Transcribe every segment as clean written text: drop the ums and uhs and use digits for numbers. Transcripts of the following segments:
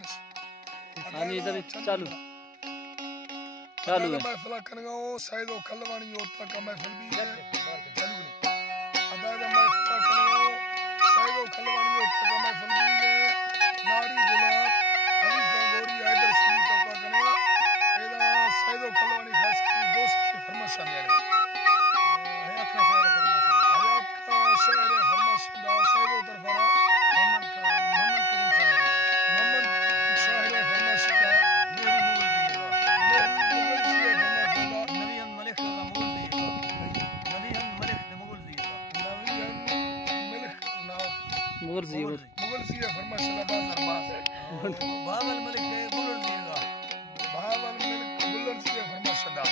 हानी इधर चालू चालू है महफिल कनगाओ सैदो कलवानी योता का महफिल भी है चालू नहीं अदादा महफिल कनगाओ सैदो कलवानी योता का महफिल भी है नारी गुलाब अभी गंगोरी हैदर श्री तो का कनगा एदा सैदो कलवानी खास की दोस्त की फरमाइश है हयात का शहर फरमाइश दा सैदो तरफरा मोहम्मद शाहिर फरमाइश दा मुगल जी फरमाइश दा बाजार बाज बाबल मलिक के गुलर दिएगा बाबल मलिक गुलर जी फरमाइश दा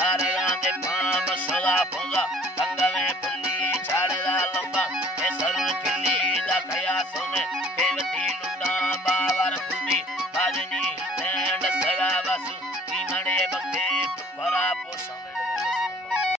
दारे गांधे पाम सदा पोगा कंगा में